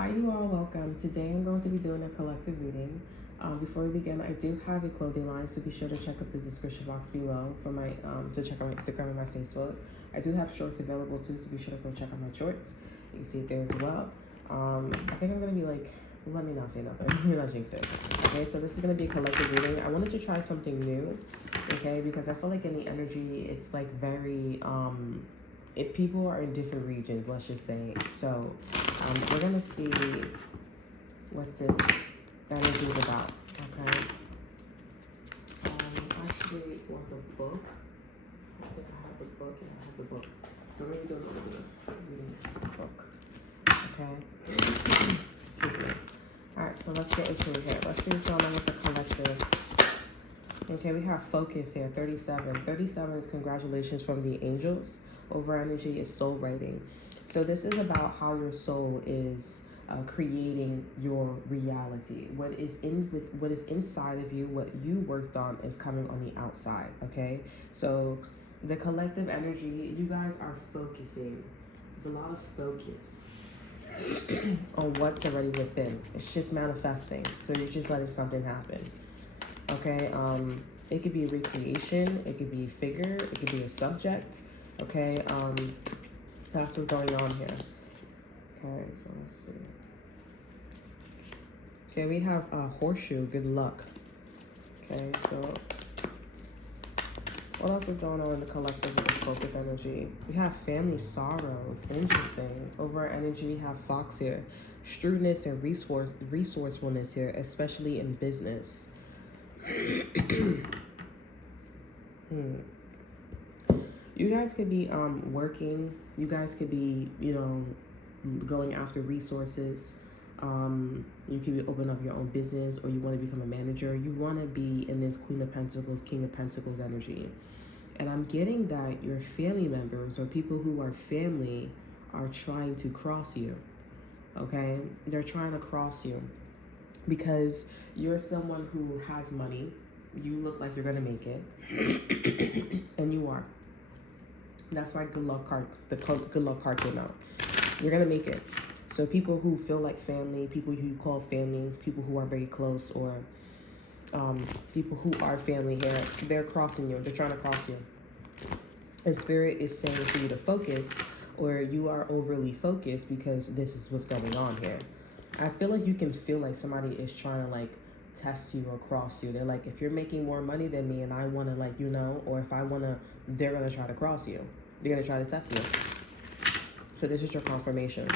Hi, you all. Welcome. Today I'm going to be doing a collective reading. Before we begin, I do have a clothing line, so be sure to check out the description box below for my to check out my Instagram and my Facebook. I do have shorts available too, so be sure to go check out my shorts. You can see it there as well. I think I'm gonna be like, let me not say nothing. Let me not jinx it. Okay, so this is gonna be a collective reading. I wanted to try something new, okay, because I feel like in the energy, it's like very if people are in different regions, let's just say. So we're gonna see what this energy is about. Okay. Actually, want the book. I think I have the book, and I have the book. So we're gonna do a little bit of reading the book. Okay. Excuse me. All right. So let's get into it here. Let's see what's going on with the collective. Okay, we have focus here. 37. 37 is congratulations from the angels. Over energy is soul writing. So this is about how your soul is creating your reality. What is inside of you, what you worked on, is coming on the outside. Okay, so the collective energy, you guys are focusing. There's a lot of focus on what's already within. It's just manifesting. So you're just letting something happen. Okay, it could be a recreation. It could be a figure. It could be a subject. Okay, that's what's going on here. Okay, so let's see. Okay, we have a horseshoe, good luck. Okay, so what else is going on in the collective with this focus energy? We have family sorrows, interesting. Over our energy, we have fox here. Shrewdness and resourcefulness here, especially in business. You guys could be working. You guys could be, going after resources. You could be open up your own business, or you want to become a manager. You want to be in this Queen of Pentacles, King of Pentacles energy. And I'm getting that your family members or people who are family are trying to cross you. Okay? They're trying to cross you because you're someone who has money. You look like you're going to make it. And you are. That's why good luck card, the good luck card came out. You're gonna make it. So people who feel like family, people who you call family, people who are very close, or people who are family here, they're crossing you. They're trying to cross you. And Spirit is saying for you to focus, or you are overly focused because this is what's going on here. I feel like you can feel like somebody is trying to test you or cross you. They're like, if you're making more money than me and I want to or if I want to, they're going to try to cross you. They're going to try to test you. So this is your confirmation.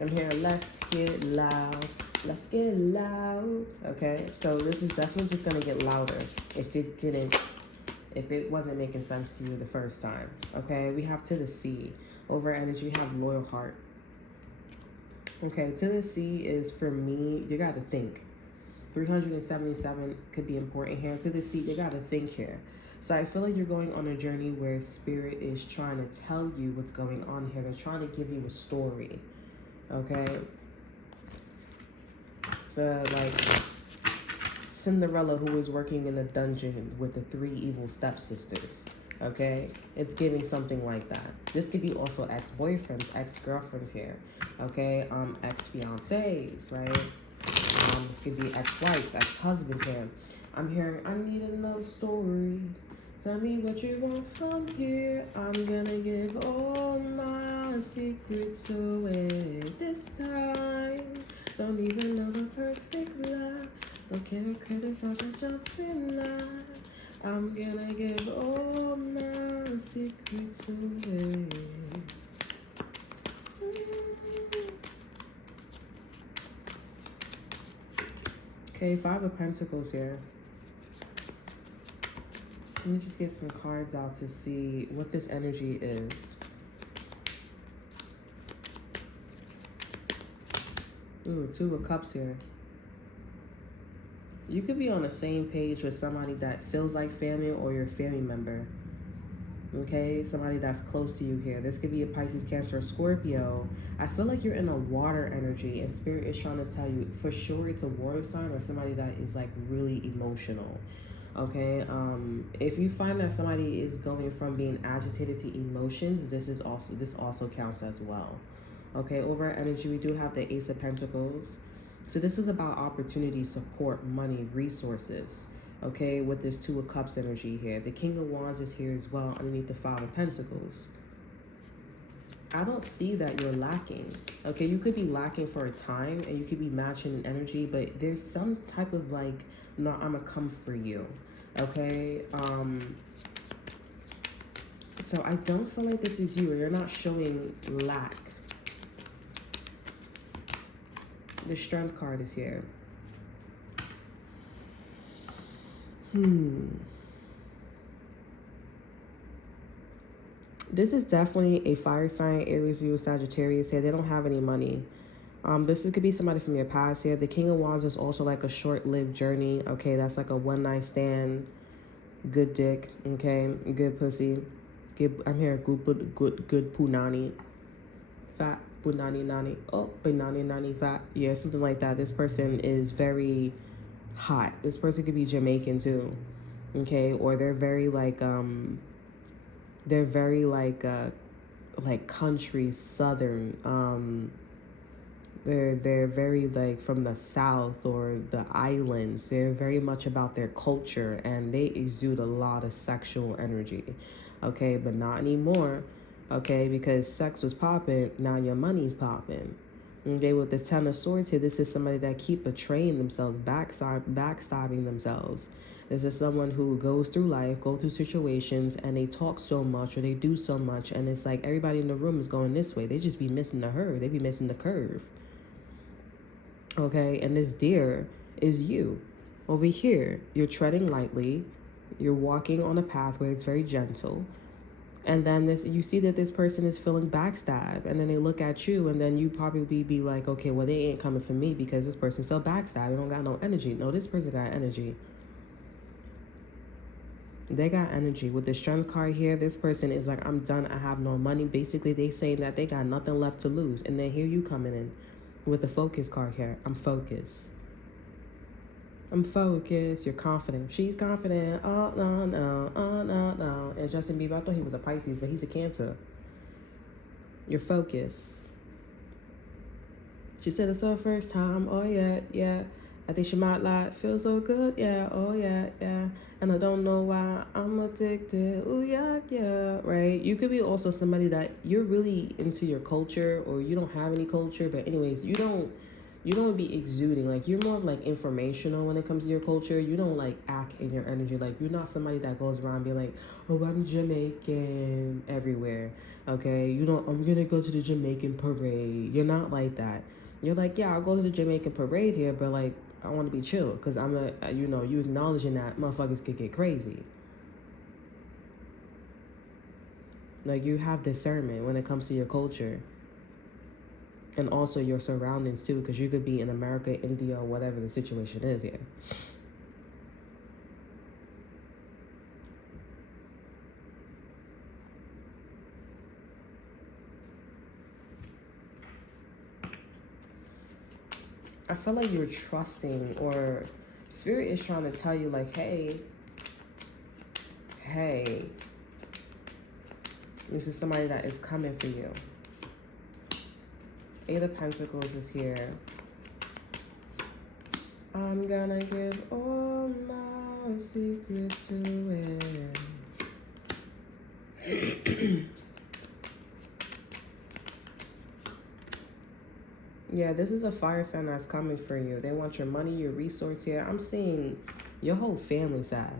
I'm hearing, let's get loud. Let's get loud. Okay, so this is definitely just going to get louder if it wasn't making sense to you the first time. Okay, we have to the sea. Over energy, we have loyal heart. Okay, to the sea is, for me, you got to think. 377 could be important here. To the sea, you got to think here. So I feel like you're going on a journey where Spirit is trying to tell you what's going on here. They're trying to give you a story. Okay? The, Cinderella who is working in a dungeon with the 3 evil stepsisters. Okay? It's giving something like that. This could be also ex-boyfriends, ex-girlfriends here. Okay? Ex-fiancés, right? This could be ex-wives, ex-husbands here. I'm hearing, I need to know story. Tell me what you want from here. I'm gonna give all my secrets away this time. Don't even know the perfect lie. Don't care to criticize a jumping line. I'm gonna give all my secrets away. Okay, 5 of Pentacles here. Let me just get some cards out to see what this energy is. Ooh, 2 of Cups here. You could be on the same page with somebody that feels like family or your family member. Okay, somebody that's close to you here. This could be a Pisces, Cancer, or Scorpio. I feel like you're in a water energy, and Spirit is trying to tell you for sure it's a water sign or somebody that is really emotional. Okay, if you find that somebody is going from being agitated to emotions, this also counts as well. Okay, over energy, we do have the Ace of Pentacles. So this is about opportunity, support, money, resources. Okay, with this Two of Cups energy here. The King of Wands is here as well underneath the Five of Pentacles. I don't see that you're lacking. Okay, you could be lacking for a time and you could be matching in energy, but there's some type of like, no, I'm gonna come for you. Okay, so I don't feel like this is you. You're not showing lack. The Strength card is here. This is definitely a fire sign, Aries, Leo, Sagittarius here. They don't have any money. Could be somebody from your past here. The King of Wands is also like a short-lived journey. Okay, that's like a one-night stand. Good dick. Okay, good pussy. I'm here. Good punani. Fat punani nani. Oh, punani nani fat. Yeah, something like that. This person is very hot. This person could be Jamaican too. Okay, or they're very like country southern. They're very like from the south or the islands. They're very much about their culture and they exude a lot of sexual energy. Okay, but not anymore. Okay, because sex was popping, now your money's popping. Okay, with the Ten of Swords here, this is somebody that keep betraying themselves, backstabbing themselves. This is someone who goes through life, go through situations, and they talk so much or they do so much, and it's like everybody in the room is going this way. They just be missing the herd. They be missing the curve. Okay, and this deer is you. Over here, you're treading lightly. You're walking on a path where it's very gentle. And then you see that this person is feeling backstab, and then they look at you, and then you probably be like, okay, well, they ain't coming for me because this person's still backstab. They don't got no energy. No, this person got energy. They got energy. With the Strength card here, this person is like, I'm done. I have no money. Basically, they saying that they got nothing left to lose. And then here you coming in with the Focus card here. I'm focused. I'm focused. You're confident. She's confident. Oh, no, no. Oh, no, no. And Justin Bieber, I thought he was a Pisces, but he's a Cancer. You're focused. She said it's her first time. Oh, yeah, yeah. I think she might like, feel so good. Yeah, oh, yeah, yeah. And I don't know why I'm addicted. Oh, yeah, yeah, right? You could be also somebody that you're really into your culture or you don't have any culture. But anyways, you don't be exuding. Like, you're more of like informational when it comes to your culture. You don't like act in your energy. Like, you're not somebody that goes around being like, oh, I'm Jamaican everywhere. Okay, you don't, I'm gonna go to the Jamaican parade. You're not like that. You're like, yeah, I'll go to the Jamaican parade here, but like, I want to be chill because you acknowledging that motherfuckers could get crazy. Like, you have discernment when it comes to your culture and also your surroundings too, because you could be in America, India, or whatever the situation is here. I feel like you're trusting, or Spirit is trying to tell you like, hey, this is somebody that is coming for you. Eight of Pentacles is here. I'm gonna give all my secrets to it. Yeah, this is a fire sign that's coming for you. They want your money, your resource here. I'm seeing your whole family side.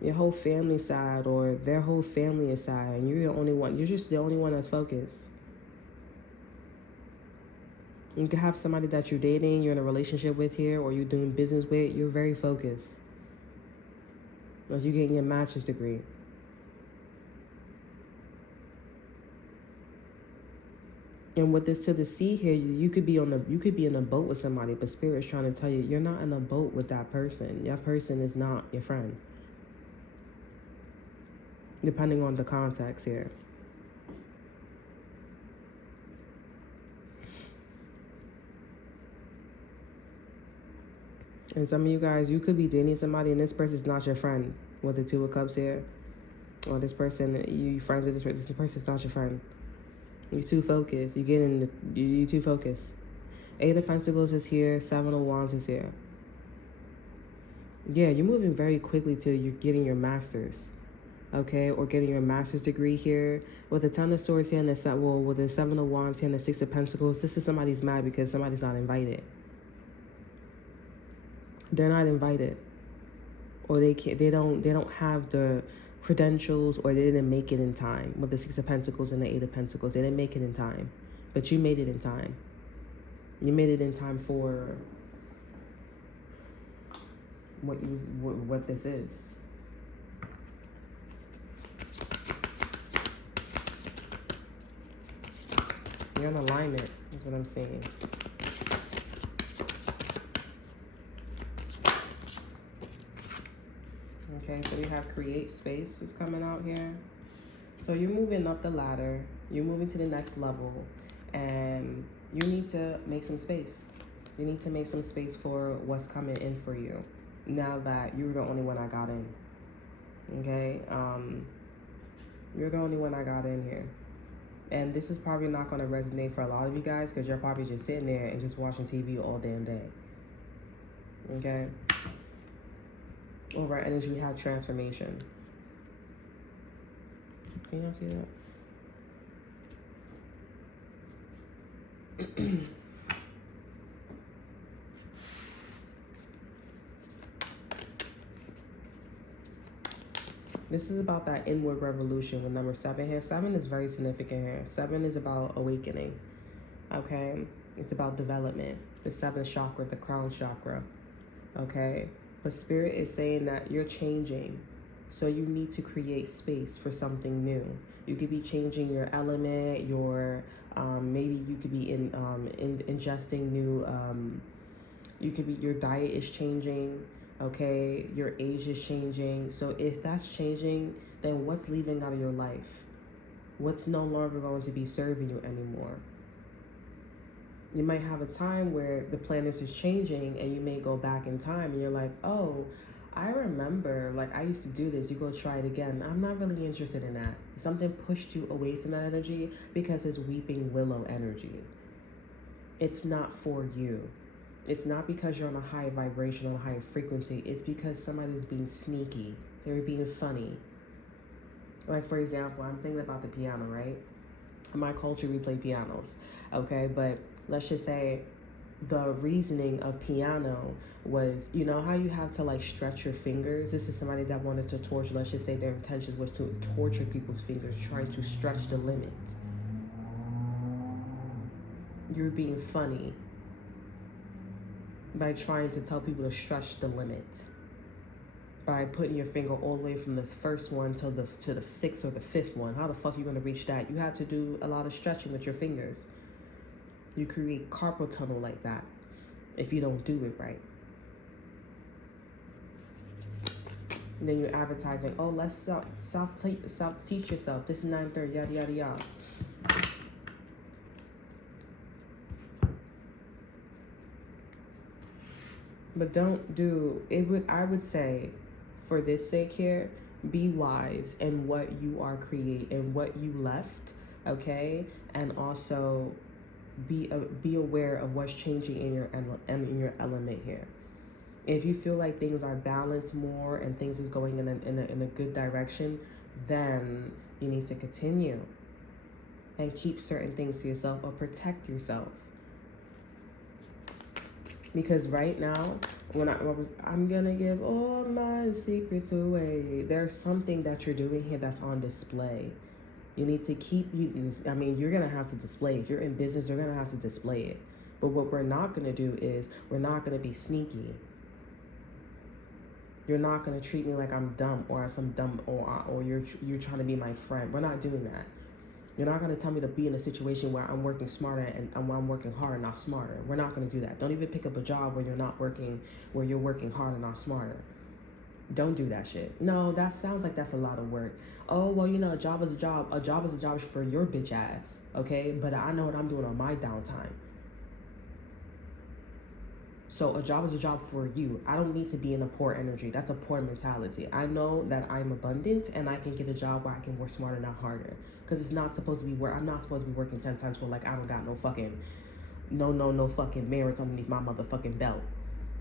Your whole family side, or their whole family is side, and you're the only one. You're just the only one that's focused. You could have somebody that you're dating, you're in a relationship with here, or you're doing business with. You're very focused. Unless you're getting your master's degree. And with this to the sea here, you could be in a boat with somebody, but Spirit's trying to tell you you're not in a boat with that person. That person is not your friend. Depending on the context here. And some of you guys, you could be dating somebody and this person's not your friend. With the Two of Cups here. Or this person, you friends with this person's not your friend. You're too focused. You're too focused. Eight of Pentacles is here. Seven of Wands is here. Yeah, you're moving very quickly till you're getting your master's, okay, or getting your master's degree here. With the Ten of Swords here and with the Seven of Wands here and the Six of Pentacles, this is somebody's mad because somebody's not invited. They're not invited, or they can't. They don't have the credentials, or they didn't make it in time. With the Six of Pentacles and the Eight of Pentacles, they didn't make it in time, but you made it in time. You made it in time for what this is. You're in alignment, is what I'm saying. Okay, so we have create space is coming out here. So you're moving up the ladder, you're moving to the next level, and you need to make some space. You need to make some space for what's coming in for you. Now that you're the only one I got in, okay? You're the only one I got in here. And this is probably not going to resonate for a lot of you guys because you're probably just sitting there and just watching TV all damn day, okay? Over energy, we have transformation. Can y'all see that? This is about that inward revolution with number 7 here. 7 is very significant here. 7 is about awakening, okay? It's about development. The 7th chakra, the crown chakra, okay? But Spirit is saying that you're changing, so you need to create space for something new. You could be changing your element, maybe you could be ingesting new, your diet is changing, okay, your age is changing. So if that's changing, then what's leaving out of your life? What's no longer going to be serving you anymore? You might have a time where the planet is changing and you may go back in time and you're like, oh, I remember, like, I used to do this. You go try it again. I'm not really interested in that. Something pushed you away from that energy because it's weeping willow energy. It's not for you. It's not because you're on a high vibration, on a high frequency. It's because somebody's being sneaky. They're being funny. Like, for example, I'm thinking about the piano, right? In my culture, we play pianos, okay? But let's just say the reasoning of piano was, you know how you have to, like, stretch your fingers? This is somebody that wanted to torture. Let's just say their intention was to torture people's fingers, trying to stretch the limit. You're being funny by trying to tell people to stretch the limit, by putting your finger all the way from the first one to the 6th or the 5th one. How the fuck are you going to reach that? You have to do a lot of stretching with your fingers. You create carpal tunnel like that if you don't do it right. And then you're advertising, oh, let's self-teach yourself. This is 9:30, yada, yada, yada. But don't do it. I would say, for this sake here, be wise in what you are creating, what you left, okay? And also be aware of what's changing in your element here. If you feel like things are balanced more and things is going in a good direction, then you need to continue and keep certain things to yourself or protect yourself. Because right now, I'm gonna give all my secrets away. There's something that you're doing here that's on display. You need to you're gonna have to display. If you're in business, you're gonna have to display it. But what we're not gonna do is, we're not gonna be sneaky. You're not gonna treat me like I'm dumb or some dumb or you're trying to be my friend. We're not doing that. You're not going to tell me to be in a situation where I'm working smarter and where I'm working harder, not smarter. We're not going to do that. Don't even pick up a job where you're working harder, not smarter. Don't do that shit. No, that sounds like that's a lot of work. Oh, well, a job is a job. A job is a job for your bitch ass, okay? But I know what I'm doing on my downtime. So a job is a job for you. I don't need to be in a poor energy. That's a poor mentality. I know that I'm abundant and I can get a job where I can work smarter, not harder. Because it's not supposed to be where I'm not supposed to be working 10 times for like I don't got no fucking no fucking merits underneath my motherfucking belt.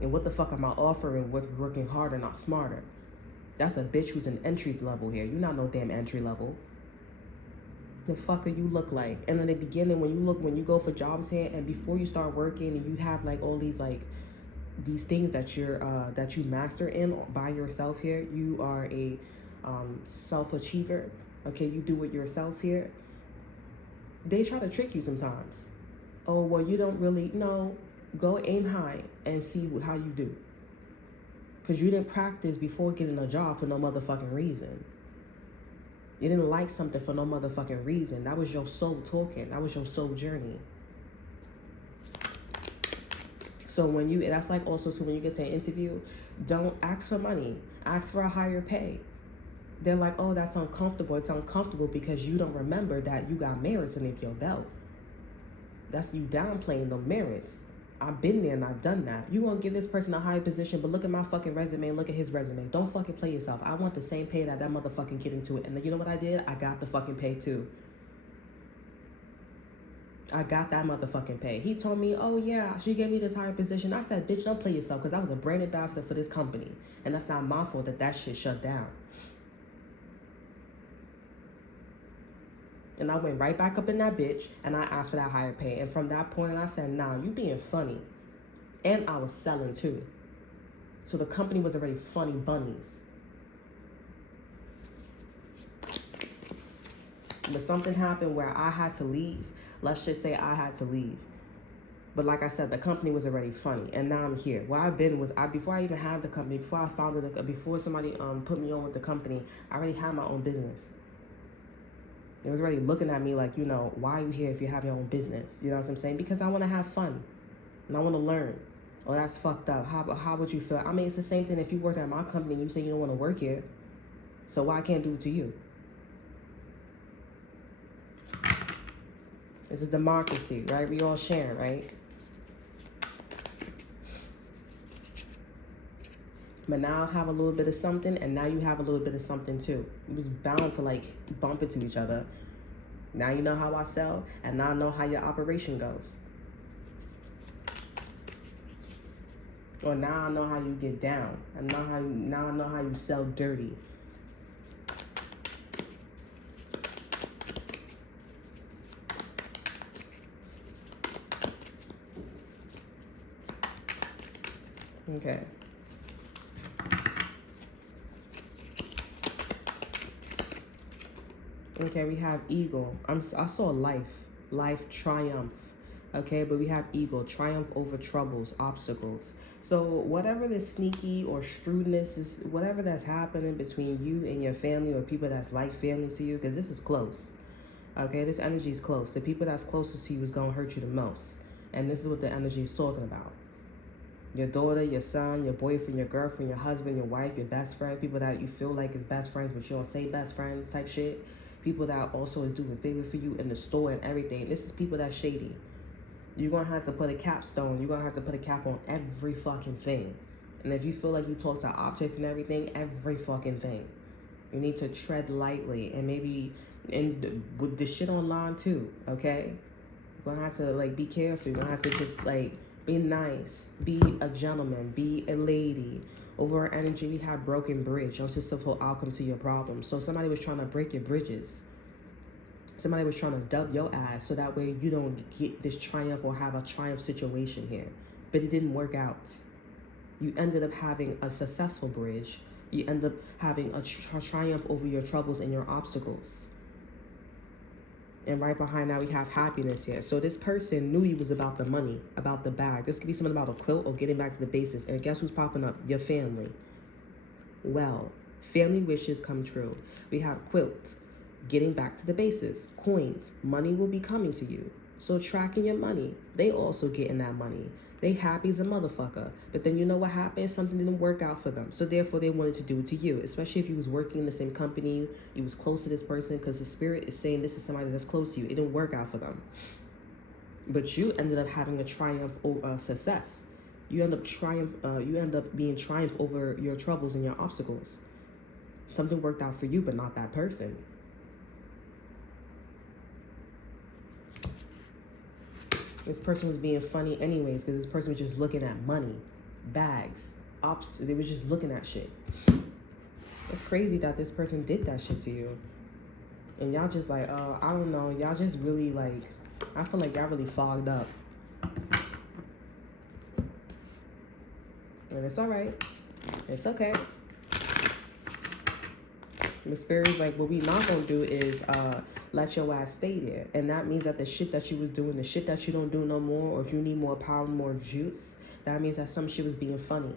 And what the fuck am I offering with working harder, not smarter? That's a bitch who's an entry level here. You're not no damn entry level. The fuck are you look like? And in the beginning, when you go for jobs here, and before you start working, and you have like all these like these things that you master in by yourself here. You are a self-achiever. Okay, you do it yourself here. They try to trick you sometimes. Oh, well, you don't really know. Go aim high and see how you do. Because you didn't practice before getting a job for no motherfucking reason. You didn't like something for no motherfucking reason. That was your soul talking. That was your soul journey. So that's like also too, when you get to an interview, don't ask for money. Ask for a higher pay. They're like, oh, that's uncomfortable. It's uncomfortable because you don't remember that you got merits underneath your belt. That's you downplaying the merits. I've been there and I've done that. You gonna give this person a higher position, but look at my fucking resume and look at his resume. Don't fucking play yourself. I want the same pay that motherfucking kid into it. And then you know what I did? I got the fucking pay too. I got that motherfucking pay. He told me, oh yeah, she gave me this higher position. I said, bitch, don't play yourself, because I was a brand ambassador for this company. And that's not my fault that shit shut down. And I went right back up in that bitch and I asked for that higher pay. And from that point, I said, nah, you being funny. And I was selling too. So the company was already funny bunnies. But something happened where I had to leave. Let's just say I had to leave. But like I said, the company was already funny. And now I'm here. Where I've been was, before I even had the company, before I founded it, before somebody put me on with the company, I already had my own business. They was already looking at me like, why are you here if you have your own business? You know what I'm saying? Because I want to have fun. And I want to learn. Oh, that's fucked up. How would you feel? I mean, it's the same thing if you worked at my company and you say you don't want to work here. So why can't I do it to you? This is democracy, right? We all share, right? But now I have a little bit of something, and now you have a little bit of something too. It was bound to like bump into each other. Now you know how I sell, and now I know how your operation goes. Or now I know how you get down. And now I know how you sell dirty. Okay. Okay, we have eagle. I saw life triumph. Okay, but we have eagle, triumph over troubles, obstacles. So whatever this sneaky or shrewdness is, whatever that's happening between you and your family or people that's like family to you, because this is close. Okay, this energy is close. The people that's closest to you is going to hurt you the most. And this is what the energy is talking about. Your daughter, your son, your boyfriend, your girlfriend, your husband, your wife, your best friend, people that you feel like is best friends, but you don't say best friends type shit. People that also is doing favor for you in the store and everything. This is people that's shady. You're going to have to put a capstone. You're going to have to put a cap on every fucking thing. And if you feel like you talk to objects and everything, every fucking thing. You need to tread lightly. And maybe with the shit online too, okay? You're going to have to like be careful. You're going to have to just like be nice. Be a gentleman. Be a lady. Over our energy, we have broken bridge. Unsuccessful outcome to your problem. So somebody was trying to break your bridges. Somebody was trying to dub your ass so that way you don't get this triumph or have a triumph situation here. But it didn't work out. You ended up having a successful bridge. You end up having a triumph over your troubles and your obstacles. And right behind that, we have happiness here. So this person knew he was about the money, about the bag. This could be something about a quilt or getting back to the basics. And guess who's popping up? Your family. Well, family wishes come true. We have quilt, getting back to the basics, coins. Money will be coming to you. So tracking your money. They also getting that money. They happy as a motherfucker. But then you know what happened? Something didn't work out for them. So therefore they wanted to do it to you. Especially if you was working in the same company, you was close to this person, because the spirit is saying this is somebody that's close to you. It didn't work out for them. But you ended up having a triumph over success. You end up being triumph over your troubles and your obstacles. Something worked out for you, but not that person. This person was being funny anyways because this person was just looking at money, bags, they was just looking at shit. It's crazy that this person did that shit to you. And y'all just like, I don't know. Y'all just really like, I feel like y'all really fogged up. And it's all right. It's okay. The spirit's like, what we not gonna do is let your ass stay there. And that means that the shit that you was doing, the shit that you don't do no more, or if you need more power, more juice, that means that some shit was being funny.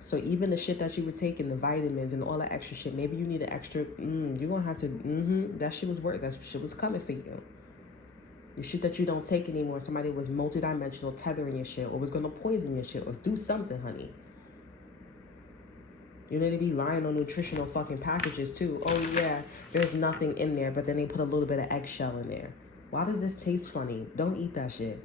So even the shit that you were taking, the vitamins and all that extra shit, maybe you need an extra, you're gonna have to, that shit was worth, that shit was coming for you. The shit that you don't take anymore, somebody was multidimensional tethering your shit, or was gonna poison your shit, or do something, honey. You need to be lying on nutritional fucking packages too. Oh yeah, there's nothing in there, but then they put a little bit of eggshell in there. Why does this taste funny? Don't eat that shit.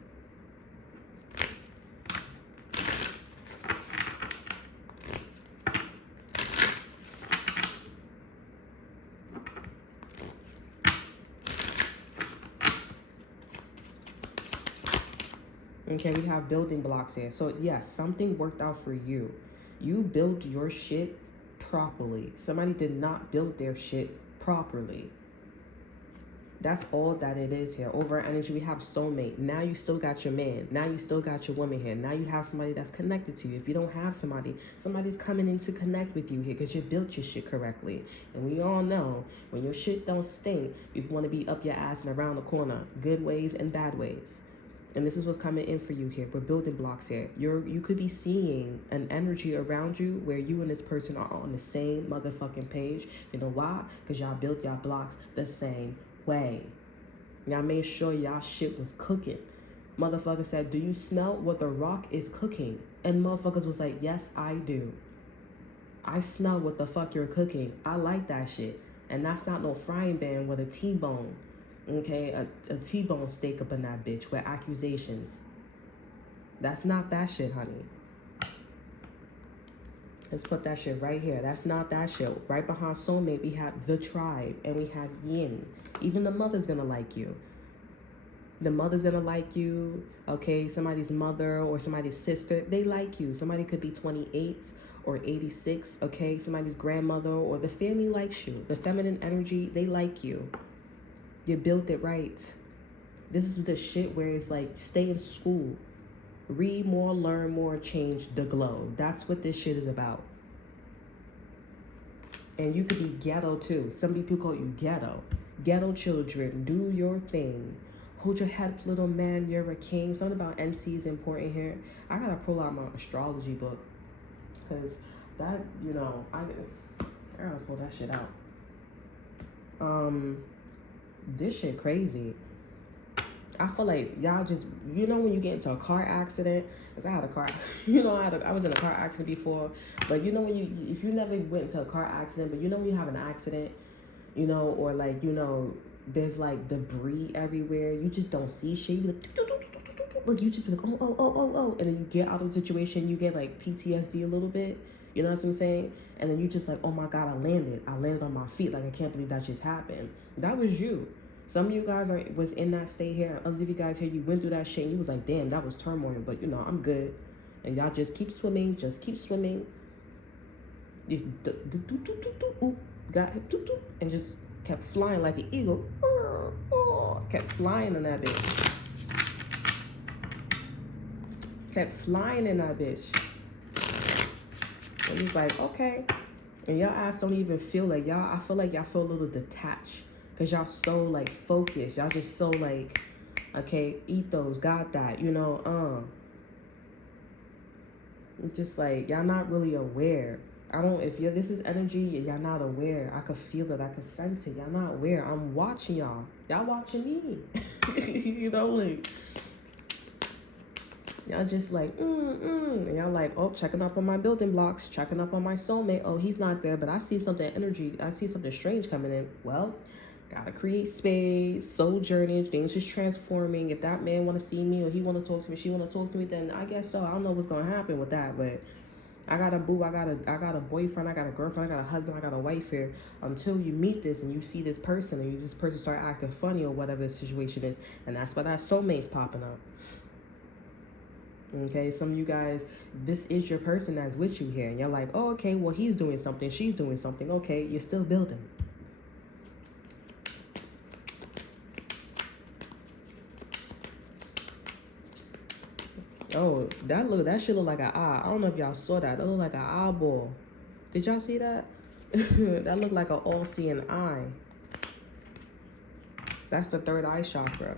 Okay, we have building blocks here. So yes, something worked out for you. You built your shit properly. Somebody did not build their shit properly. That's all that it is here. Over energy, we have soulmate. Now you still got your man. Now you still got your woman here. Now you have somebody that's connected to you. If you don't have somebody, somebody's coming in to connect with you here because you built your shit correctly. And we all know when your shit don't stink, you want to be up your ass and around the corner, good ways and bad ways. And this is what's coming in for you here. We're building blocks here. You could be seeing an energy around you where you and this person are on the same motherfucking page. You know why? Because y'all built y'all blocks the same way. Y'all made sure y'all shit was cooking. Motherfucker said, do you smell what the rock is cooking? And motherfuckers was like, yes, I do. I smell what the fuck you're cooking. I like that shit. And that's not no frying pan with a T-bone. Okay, a T-bone steak up in that bitch with accusations. That's not that shit, honey. Let's put that shit right here. That's not that shit. Right behind soulmate, we have the tribe and we have yin. Even the mother's gonna like you. The mother's gonna like you. Okay, somebody's mother or somebody's sister, they like you. Somebody could be 28 or 86. Okay, somebody's grandmother or the family likes you. The feminine energy, they like you. You built it right. This is the shit where it's like, stay in school. Read more, learn more, change the globe. That's what this shit is about. And you could be ghetto too. Some people call you ghetto. Ghetto children, do your thing. Hold your head up, little man, you're a king. Something about NC is important here. I gotta pull out my astrology book. Because that, you know, I gotta pull that shit out. This shit crazy. I feel like y'all just, you know, when you get into a car accident, because I had a car, you know, I was in a car accident before, but you know when if you never went into a car accident, but you know when you have an accident, you know, or like, you know, there's like debris everywhere, you just don't see shit, you like you just be like, oh, and then you get out of the situation, you get like PTSD a little bit, you know what I'm saying? And then you just like, oh my God, I landed on my feet, like I can't believe that just happened. That was you. Some of you guys was in that state here. Others of you guys here, you went through that shit and you was like, damn, that was turmoil, but you know, I'm good. And y'all just keep swimming, You got and just kept flying like an eagle. Kept flying in that bitch. Kept flying in that bitch. And he's like, okay. And y'all ass don't even feel like y'all, I feel like y'all feel a little detached. Because y'all so like focused. Y'all just so like, okay, eat those, got that, you know, It's just like, y'all not really aware. If this is energy, y'all not aware. I could feel it, I could sense it. Y'all not aware. I'm watching y'all. Y'all watching me. You know, like, y'all just like, And y'all like, oh, checking up on my building blocks, checking up on my soulmate. Oh, he's not there, but I see something I see something strange coming in. Well, gotta create space, soul journey, things is transforming. If that man want to see me or he want to talk to me, she want to talk to me, then I guess so. I don't know what's going to happen with that, but I got a boo, I got a boyfriend, I got a girlfriend, I got a husband, I got a wife here. Until you meet this and you see this person and this person start acting funny or whatever the situation is, and that's why that soulmate's popping up. Okay, some of you guys, this is your person that's with you here, and you're like, oh, okay, well, he's doing something, she's doing something. Okay, you're still building. Oh, that shit look like an eye. I don't know if y'all saw that. It looked like an eyeball. Did y'all see that? That looked like an all-seeing eye. That's the third eye chakra.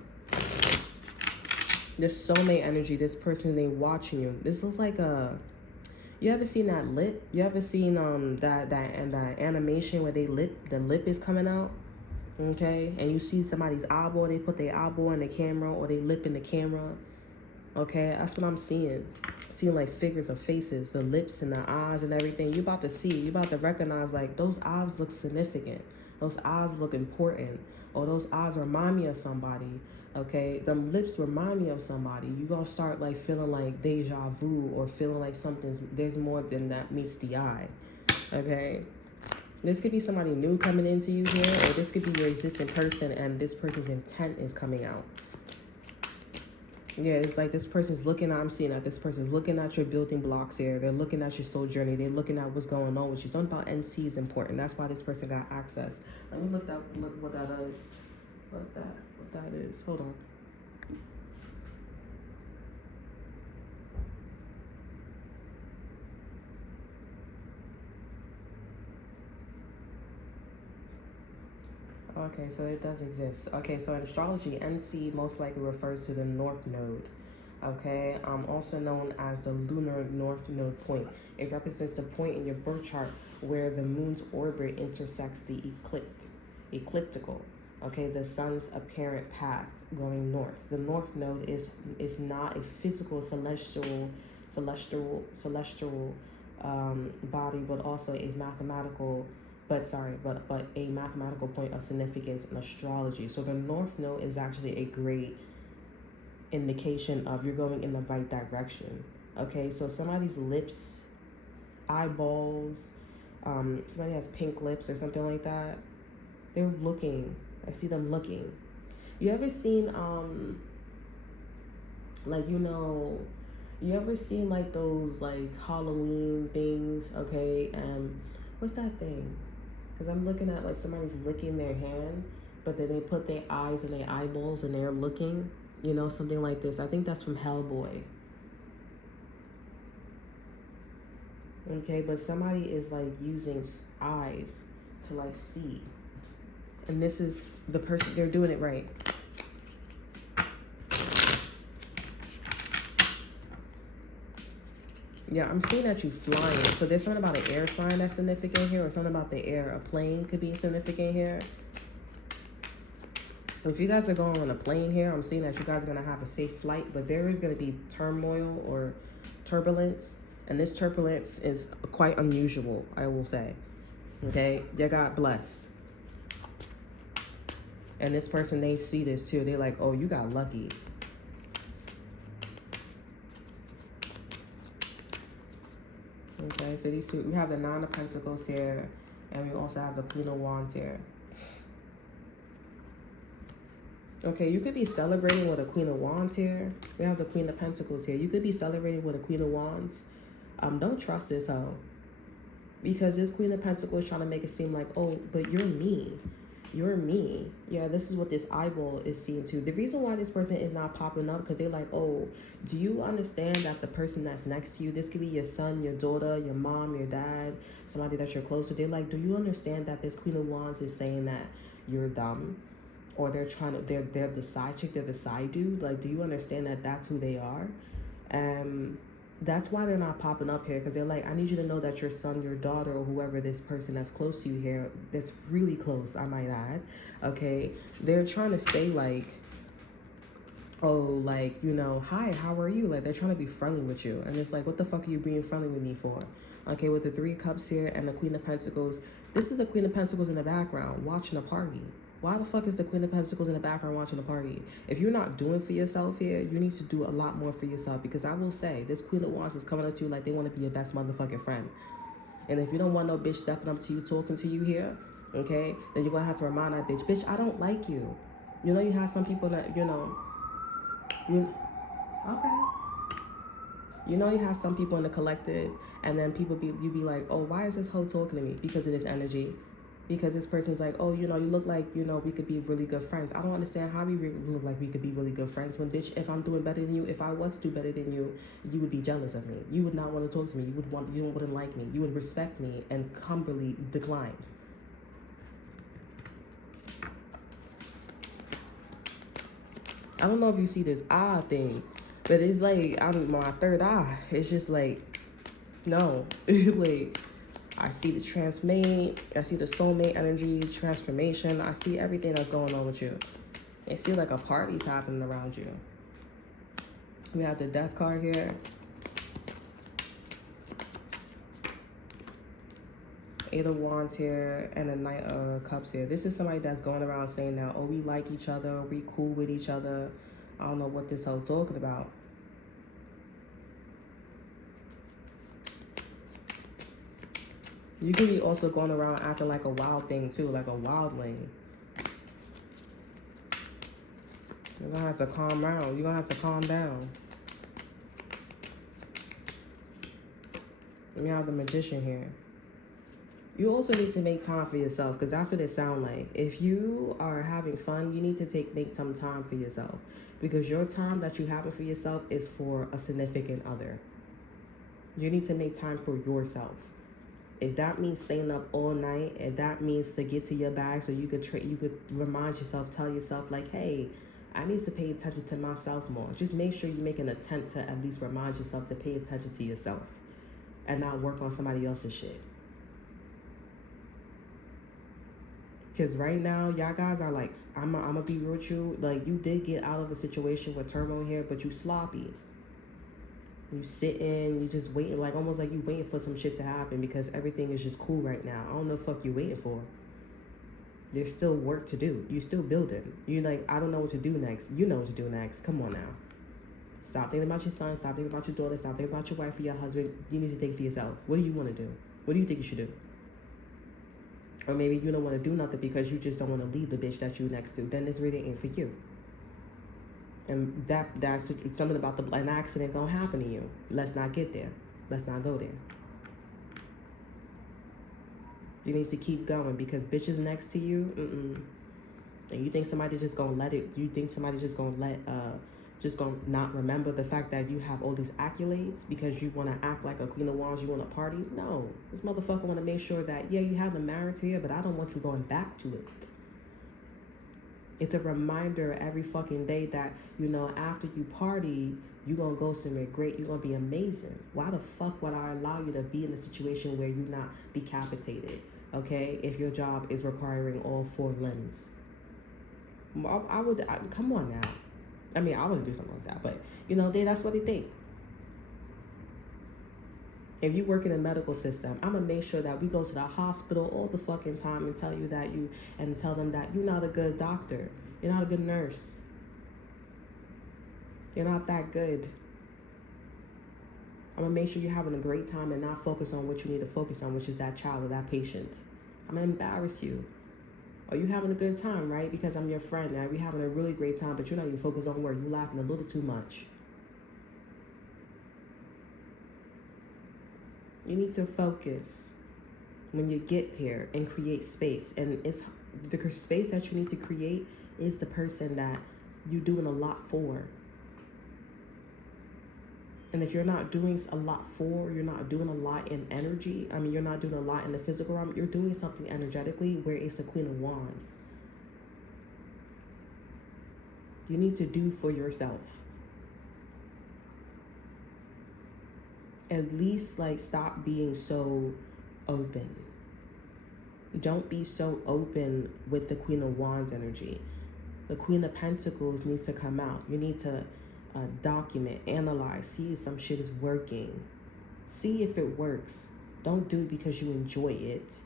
This soulmate energy, this person, they watching you. This looks like a... You ever seen that lip? You ever seen that animation where the lip is coming out? Okay? And you see somebody's eyeball, they put their eyeball in the camera or they lip in the camera. Okay, that's what I'm seeing. Seeing like figures of faces, the lips and the eyes and everything. You about to see, you about to recognize like those eyes look significant. Those eyes look important. Or those eyes remind me of somebody. Okay, the lips remind me of somebody. You gonna start like feeling like deja vu or feeling like there's more than that meets the eye. Okay, this could be somebody new coming into you here, or this could be your existing person and this person's intent is coming out. Yeah, it's like this person's looking at, I'm seeing that this person's looking at your building blocks here. They're looking at your soul journey. They're looking at what's going on with you. Something about NC is important. That's why this person got access. Let me look what that is. What that is. Hold on. Okay, so it does exist. Okay, so in astrology, NC most likely refers to the North Node. Okay, also known as the lunar North Node point. It represents the point in your birth chart where the moon's orbit intersects the ecliptical. Okay, the sun's apparent path going north. The North Node is not a physical celestial body, but also a mathematical. But a mathematical point of significance in astrology. So the North Node is actually a great indication of you're going in the right direction. Okay, so somebody's lips, eyeballs, somebody has pink lips or something like that. They're looking. I see them looking. You ever seen you ever seen like those like Halloween things? Okay, what's that thing? Because I'm looking at like somebody's licking their hand, but then they put their eyes and their eyeballs and they're looking, something like this. I think that's from Hellboy. Okay, but somebody is like using eyes to like see. And this is the person, they're doing it right. Yeah, I'm seeing that you flying. So there's something about an air sign that's significant here, or something about the air. A plane could be significant here. If you guys are going on a plane here, I'm seeing that you guys are going to have a safe flight, but there is going to be turmoil or turbulence. And this turbulence is quite unusual, I will say. Okay? You got blessed. And this person, they see this too. They're like, oh, you got lucky. Okay, so these two, we have the Nine of Pentacles here, and we also have the Queen of Wands here. Okay, you could be celebrating with a Queen of Wands here. We have the Queen of Pentacles here. You could be celebrating with a Queen of Wands. Don't trust this hoe. Because this Queen of Pentacles is trying to make it seem like, oh, but you're me. You're me. Yeah, this is what this eyeball is seeing too. The reason why this person is not popping up, because they're like, oh, do you understand that the person that's next to you, this could be your son, your daughter, your mom, your dad, somebody that you're close to. They're like, do you understand that this Queen of Wands is saying that you're dumb? Or they're the side chick, they're the side dude. Like, do you understand that that's who they are? That's why they're not popping up here, because they're like, I need you to know that your son, your daughter, or whoever this person that's close to you here, that's really close, I might add, okay, they're trying to say like, oh, like, hi, how are you? Like, they're trying to be friendly with you. And it's like, what the fuck are you being friendly with me for? Okay, with the Three of Cups here and the Queen of Pentacles, this is a Queen of Pentacles in the background watching a party, Why the fuck is the Queen of Pentacles in the background watching the party? If you're not doing for yourself here, you need to do a lot more for yourself. Because I will say, this Queen of Wands is coming up to you like they want to be your best motherfucking friend. And if you don't want no bitch stepping up to you, talking to you here, okay, then you're going to have to remind that bitch, I don't like you. You know, you have some people that, okay. You know, you have some people in the collective, and then you be like, oh, why is this hoe talking to me? Because of this energy. Because this person's like, oh, you look like, we could be really good friends. I don't understand how we look like we could be really good friends. When, bitch, if I'm doing better than you, if I was to do better than you, you would be jealous of me. You would not want to talk to me. You wouldn't like me. You would respect me and humbly decline. I don't know if you see this eye thing, but it's like, my third eye. It's just like, no. Like, I see the transmate, I see the soulmate energy, transformation. I see everything that's going on with you. I see like a party's happening around you. We have the death card here. Eight of Wands here and the Knight of Cups here. This is somebody that's going around saying that, oh, we like each other, we cool with each other. I don't know what this whole talking about. You could be also going around acting like a wild thing too, like a wildling. You're gonna have to calm down. You're gonna have to calm down. We have the Magician here. You also need to make time for yourself, because that's what it sounds like. If you are having fun, you need to make some time for yourself, because your time that you have for yourself is for a significant other. You need to make time for yourself. If that means staying up all night, if that means to get to your bag so you could remind yourself, tell yourself like, hey, I need to pay attention to myself more. Just make sure you make an attempt to at least remind yourself to pay attention to yourself and not work on somebody else's shit. Because right now, y'all guys are like, I'm gonna be real with you. Like, you did get out of a situation with turmoil here, but you sloppy. You sitting, you just waiting, like almost like you waiting for some shit to happen because everything is just cool right now. I don't know the fuck you waiting for. There's still work to do. You still building. You like, I don't know what to do next. You know what to do next. Come on now. Stop thinking about your son. Stop thinking about your daughter. Stop thinking about your wife or your husband. You need to think for yourself. What do you want to do? What do you think you should do? Or maybe you don't want to do nothing because you just don't want to leave the bitch that you next to. Then it's really ain't for you. And that's something about an accident gonna happen to you. Let's not get there. Let's not go there. You need to keep going because bitches next to you, and you think somebody just gonna let it, you think somebody just gonna not remember the fact that you have all these accolades because you wanna act like a Queen of Wands, you wanna party? No. This motherfucker wanna make sure that, yeah, you have the marriage here, but I don't want you going back to it. It's a reminder every fucking day that, after you party, you're going to go somewhere great. You're going to be amazing. Why the fuck would I allow you to be in a situation where you're not decapitated, okay, if your job is requiring all 4 limbs? Come on now. I mean, I wouldn't do something like that, but, that's what they think. If you work in a medical system, I'm going to make sure that we go to the hospital all the fucking time and tell them that you're not a good doctor. You're not a good nurse. You're not that good. I'm going to make sure you're having a great time and not focus on what you need to focus on, which is that child or that patient. I'm going to embarrass you. Are you having a good time, right? Because I'm your friend, right? We're having a really great time, but you're not even focused on work. You're laughing a little too much. You need to focus when you get here and create space. And it's the space that you need to create is the person that you're doing a lot for. And if you're not doing a lot for, you're not doing a lot in energy, you're not doing a lot in the physical realm, you're doing something energetically where it's a Queen of Wands. You need to do for yourself. At least stop being so open. Don't be so open with the Queen of Wands energy. The Queen of Pentacles needs to come out. You need to document, analyze, see if some shit is working. See if it works. Don't do it because you enjoy it.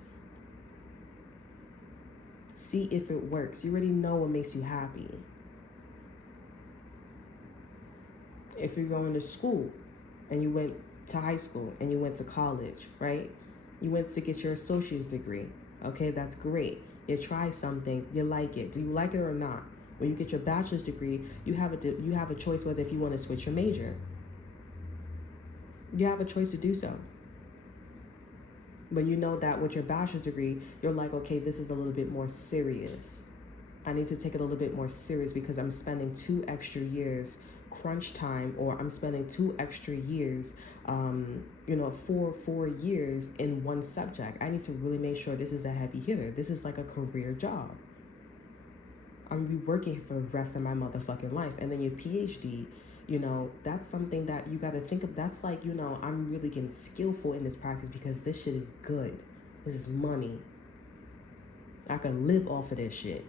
See if it works. You already know what makes you happy. If you're going to school and you went to high school and you went to college, right? You went to get your associate's degree. Okay, that's great. You try something, you like it. Do you like it or not? When you get your bachelor's degree, you have a choice whether if you want to switch your major. You have a choice to do so. But you know that with your bachelor's degree, you're like, okay, this is a little bit more serious. I need to take it a little bit more serious because I'm spending 2 extra years crunch time, or I'm spending 2 extra years, 4 years in one subject. I need to really make sure this is a heavy hitter. This is like a career job. I'm gonna be working for the rest of my motherfucking life. And then your PhD, that's something that you got to think of. That's like, I'm really getting skillful in this practice because this shit is good. This is money. I can live off of this shit.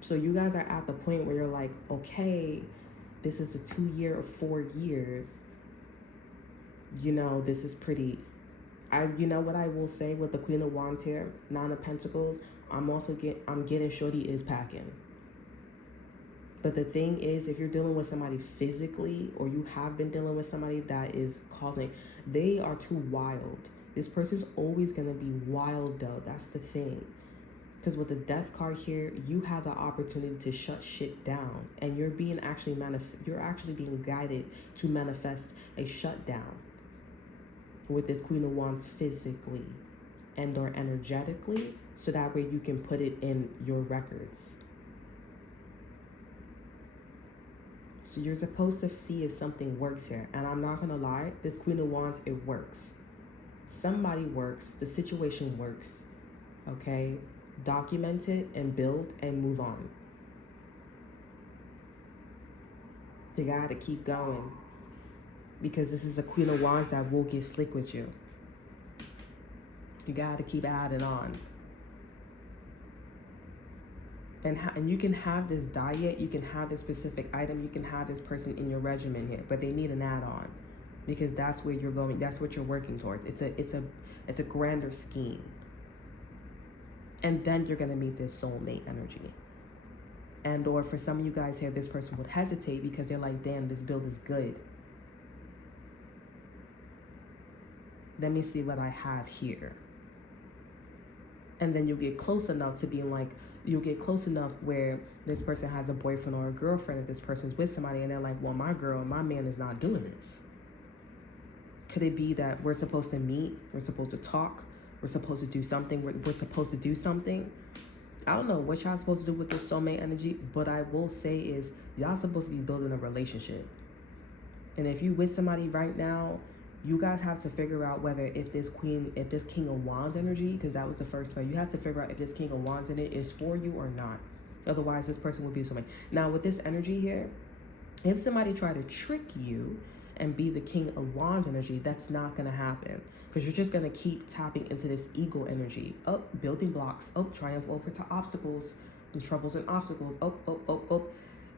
So you guys are at the point where you're like, okay, this is a 2 year or 4 years. This is pretty. What I will say with the Queen of Wands here, Nine of Pentacles, I'm getting shorty is packing. But the thing is, if you're dealing with somebody physically, or you have been dealing with somebody that is causing, they are too wild. This person's always going to be wild though. That's the thing. Because with the Death card here, you have the opportunity to shut shit down. And you're actually being guided to manifest a shutdown with this Queen of Wands physically and or energetically, so that way you can put it in your records. So you're supposed to see if something works here. And I'm not going to lie, this Queen of Wands, it works. Somebody works. The situation works. Okay? Document it and build and move on. You got to keep going. Because this is a Queen of Wands that will get slick with you. You got to keep adding on. And you can have this diet, you can have this specific item, you can have this person in your regimen here, but they need an add-on, because that's where you're going, that's what you're working towards. It's a grander scheme. And then you're gonna meet this soulmate energy. And or for some of you guys here, this person would hesitate because they're like, damn, this build is good. Let me see what I have here. And then you'll get close enough to being like, you'll get close enough where this person has a boyfriend or a girlfriend, if this person's with somebody, and they're like, well, my girl, my man is not doing this. Could it be that we're supposed to meet, we're supposed to talk, we're supposed to do something, we're supposed to do something? I don't know what y'all supposed to do with this soulmate energy, but I will say is y'all supposed to be building a relationship. And if you with somebody right now, you guys have to figure out whether if this King of Wands energy, because that was the first one, you have to figure out if this King of Wands in it is for you or not. Otherwise, this person will be soulmate. Now, with this energy here, if somebody try to trick you and be the King of Wands energy, that's not going to happen. Because you're just going to keep tapping into this ego energy. Building blocks. Triumph over to obstacles and troubles and obstacles.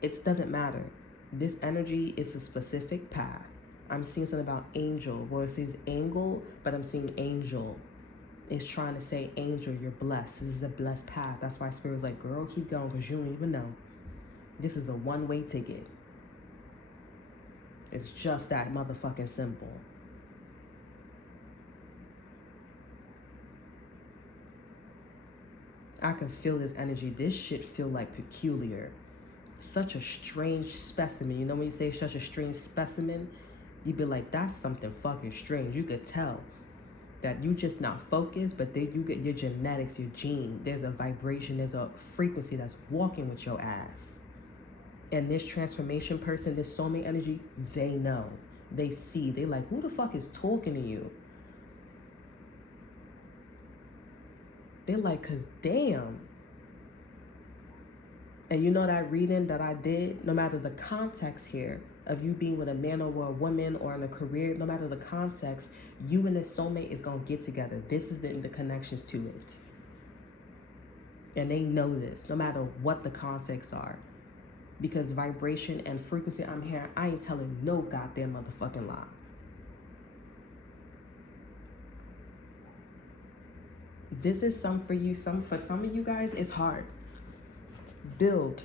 It doesn't matter. This energy is a specific path. I'm seeing something about angel. Well, it says angle, but I'm seeing angel. It's trying to say, angel, you're blessed. This is a blessed path. That's why Spirit's like, girl, keep going, because you don't even know. This is a one-way ticket. It's just that motherfucking simple. I can feel this energy. This shit feel like peculiar. Such a strange specimen. You know when you say such a strange specimen? You'd be like, that's something fucking strange. You could tell that you just not focused, but then you get your genetics, your gene. There's a vibration, there's a frequency that's walking with your ass. And this transformation person, this soulmate energy, they know. They see. They like, who the fuck is talking to you? They're like, cause damn. And you know that reading that I did, no matter the context here, of you being with a man or a woman or in a career, no matter the context, you and this soulmate is going to get together. This is the connections to it. And they know this, no matter what the contexts are. Because vibration and frequency I'm hearing, I ain't telling no goddamn motherfucking lie. This is some for you. For some of you guys, it's hard. Build.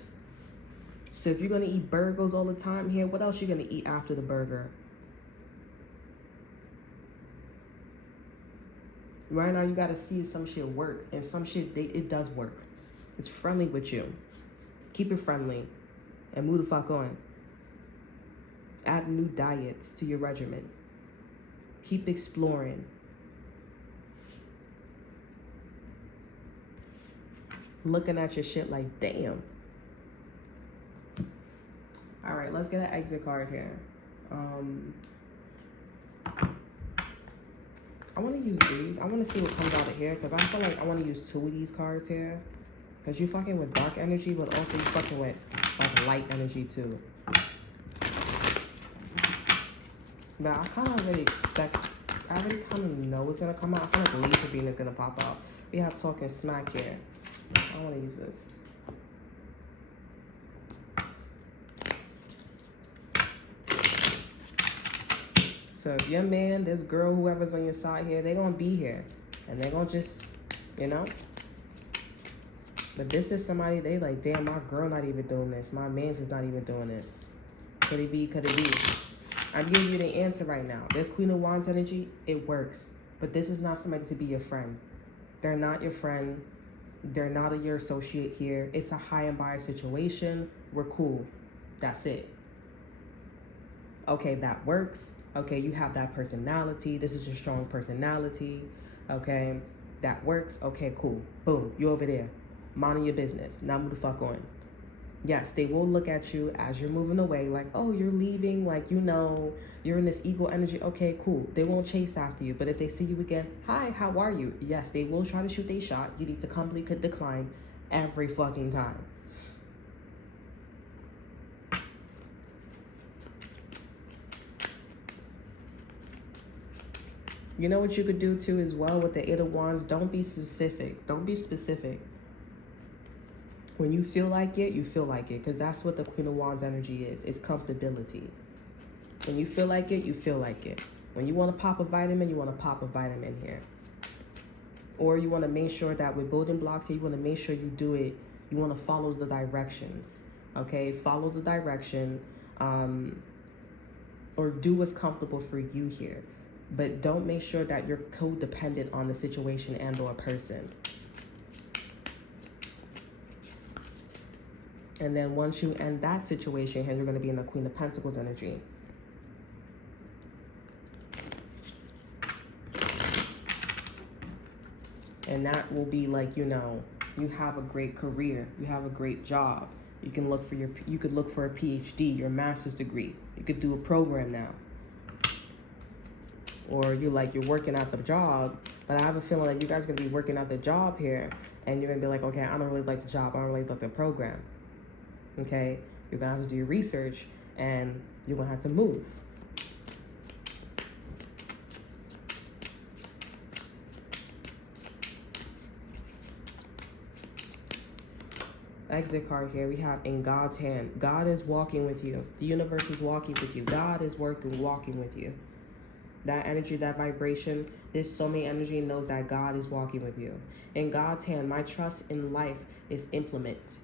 So if you're gonna eat burgers all the time here, what else you gonna eat after the burger? Right now, you gotta see if some shit work, and some shit it does work. It's friendly with you. Keep it friendly, and move the fuck on. Add new diets to your regimen. Keep exploring. Looking at your shit like, damn. All right, let's get an exit card here. I want to use these. I want to see what comes out of here, because I feel like I want to use 2 of these cards here. Because you fucking with dark energy, but also you fucking with like light energy too. But I kind of already I already kind of know what's going to come out. I feel like Lisa Bean is going to pop out. We have Talking Smack here. I want to use this. So if your man, this girl, whoever's on your side here, they're going to be here. And they're going to just, you know. But this is somebody, they like, damn, my girl not even doing this. My man's is not even doing this. Could it be? Could it be? I'm giving you the answer right now. This Queen of Wands energy, it works. But this is not somebody to be your friend. They're not your friend. They're not your associate here. It's a high and by situation. We're cool. That's it. Okay, that works. Okay, you have that personality. This is a strong personality. Okay, that works. Okay, cool. Boom, you over there. Minding your business. Now move the fuck on. Yes, they will look at you as you're moving away like, oh, you're leaving. Like, you know, you're in this ego energy. Okay, cool. They won't chase after you. But if they see you again, hi, how are you? Yes, they will try to shoot their shot. You need to completely decline every fucking time. You know what you could do too as well with the 8 of Wands? Don't be specific. Don't be specific. When you feel like it, you feel like it. Because that's what the Queen of Wands energy is. It's comfortability. When you feel like it, you feel like it. When you want to pop a vitamin, you want to pop a vitamin here. Or you want to make sure that with building blocks here, you want to make sure you do it. You want to follow the directions. Okay? Follow the direction. Or do what's comfortable for you here. But don't make sure that you're codependent on the situation and or person. And then once you end that situation here, you're going to be in the Queen of Pentacles energy. And that will be like, you know, you have a great career. You have a great job. You can look for you could look for a PhD, your master's degree. You could do a program now. Or you're working at the job, but I have a feeling like you guys are going to be working at the job here, and you're going to be like, okay, I don't really like the job. I don't really like the program. Okay? You're going to have to do your research, and you're going to have to move. Exit card here, we have in God's hand. God is walking with you. The universe is walking with you. God is walking with you. That energy, that vibration, this soulmate energy knows that God is walking with you. In God's hand, my trust in life is implicate.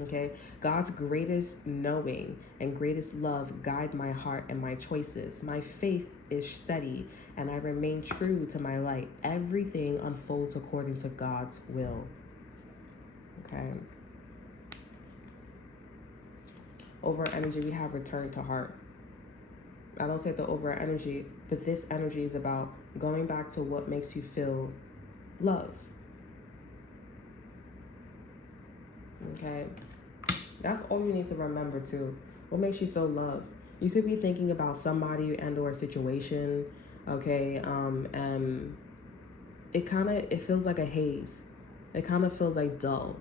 Okay? God's greatest knowing and greatest love guide my heart and my choices. My faith is steady and I remain true to my light. Everything unfolds according to God's will. Okay? Over energy, we have return to heart. I don't say the over energy, but this energy is about going back to what makes you feel love. Okay? That's all you need to remember too. What makes you feel love? You could be thinking about somebody and or a situation, okay? And it feels like a haze. It kind of feels like dull.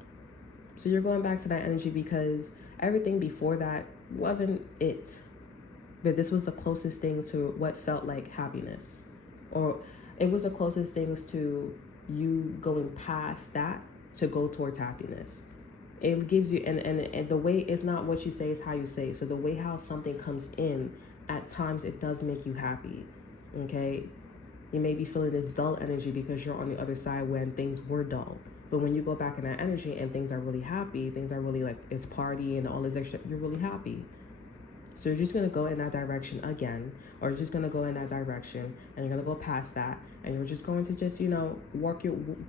So you're going back to that energy because everything before that wasn't it. But this was the closest thing to what felt like happiness. Or it was the closest things to you going past that to go towards happiness. It gives you, and the way, it's not what you say, it's how you say. So the way how something comes in, at times it does make you happy, okay? You may be feeling this dull energy because you're on the other side when things were dull. But when you go back in that energy and things are really happy, things are really like, it's party and all this extra, you're really happy. So you're just going to go in that direction again, or you're just going to go in that direction and you're going to go past that. And you're just going to just,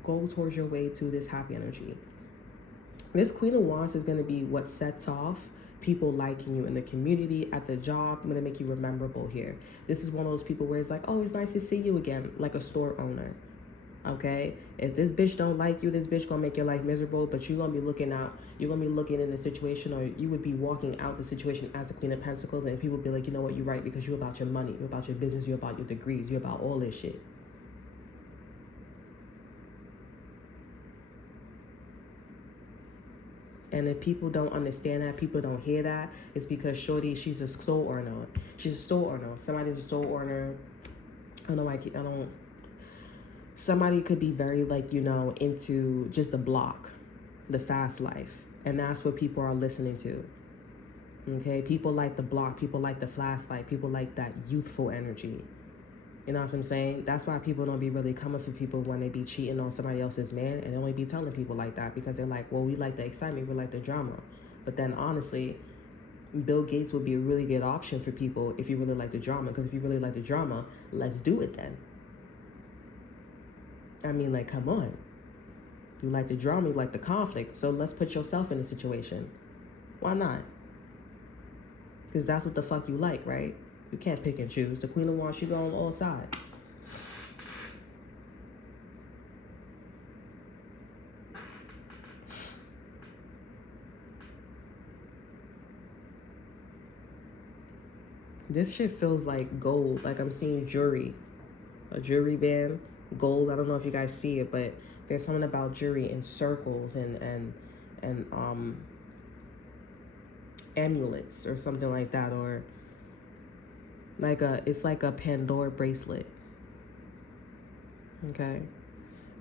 go towards your way to this happy energy. This Queen of Wands is going to be what sets off people liking you in the community, at the job. I'm going to make you rememberable here. This is one of those people where it's like, oh, it's nice to see you again, like a store owner. Okay, if this bitch don't like you, this bitch gonna make your life miserable, but you're gonna be looking in the situation, or you would be walking out the situation as a Queen of Pentacles, and people be like, you know what, you're right, because you're about your money, you're about your business, you're about your degrees, you're about all this shit. And if people don't understand that, people don't hear that, it's because shorty, she's a store owner. She's a store owner. Somebody's a store owner. Somebody could be very into just the block, the fast life. And that's what people are listening to. Okay, people like the block, people like the fast life, people like that youthful energy. You know what I'm saying? That's why people don't be really coming for people when they be cheating on somebody else's man, and they only be telling people like that because they're like, well, we like the excitement, we like the drama. But then honestly, Bill Gates would be a really good option for people if you really like the drama, because if you really like the drama, let's do it then. I mean, like, come on. You like the drama, you like the conflict, so let's put yourself in a situation. Why not? Because that's what the fuck you like, right? You can't pick and choose. The Queen of Wands, she go on all sides. This shit feels like gold. Like I'm seeing jewelry. A jewelry band. Gold. I don't know if you guys see it, but there's something about jewelry in circles and amulets or something like that, or it's like a Pandora bracelet. Okay.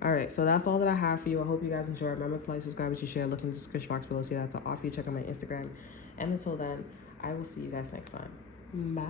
All right, so that's all that I have for you. I hope you guys enjoy. Remember to like, subscribe, and share. Look in the description box below. See that's an offer. You check out my Instagram. And until then, I will see you guys next time. Bye.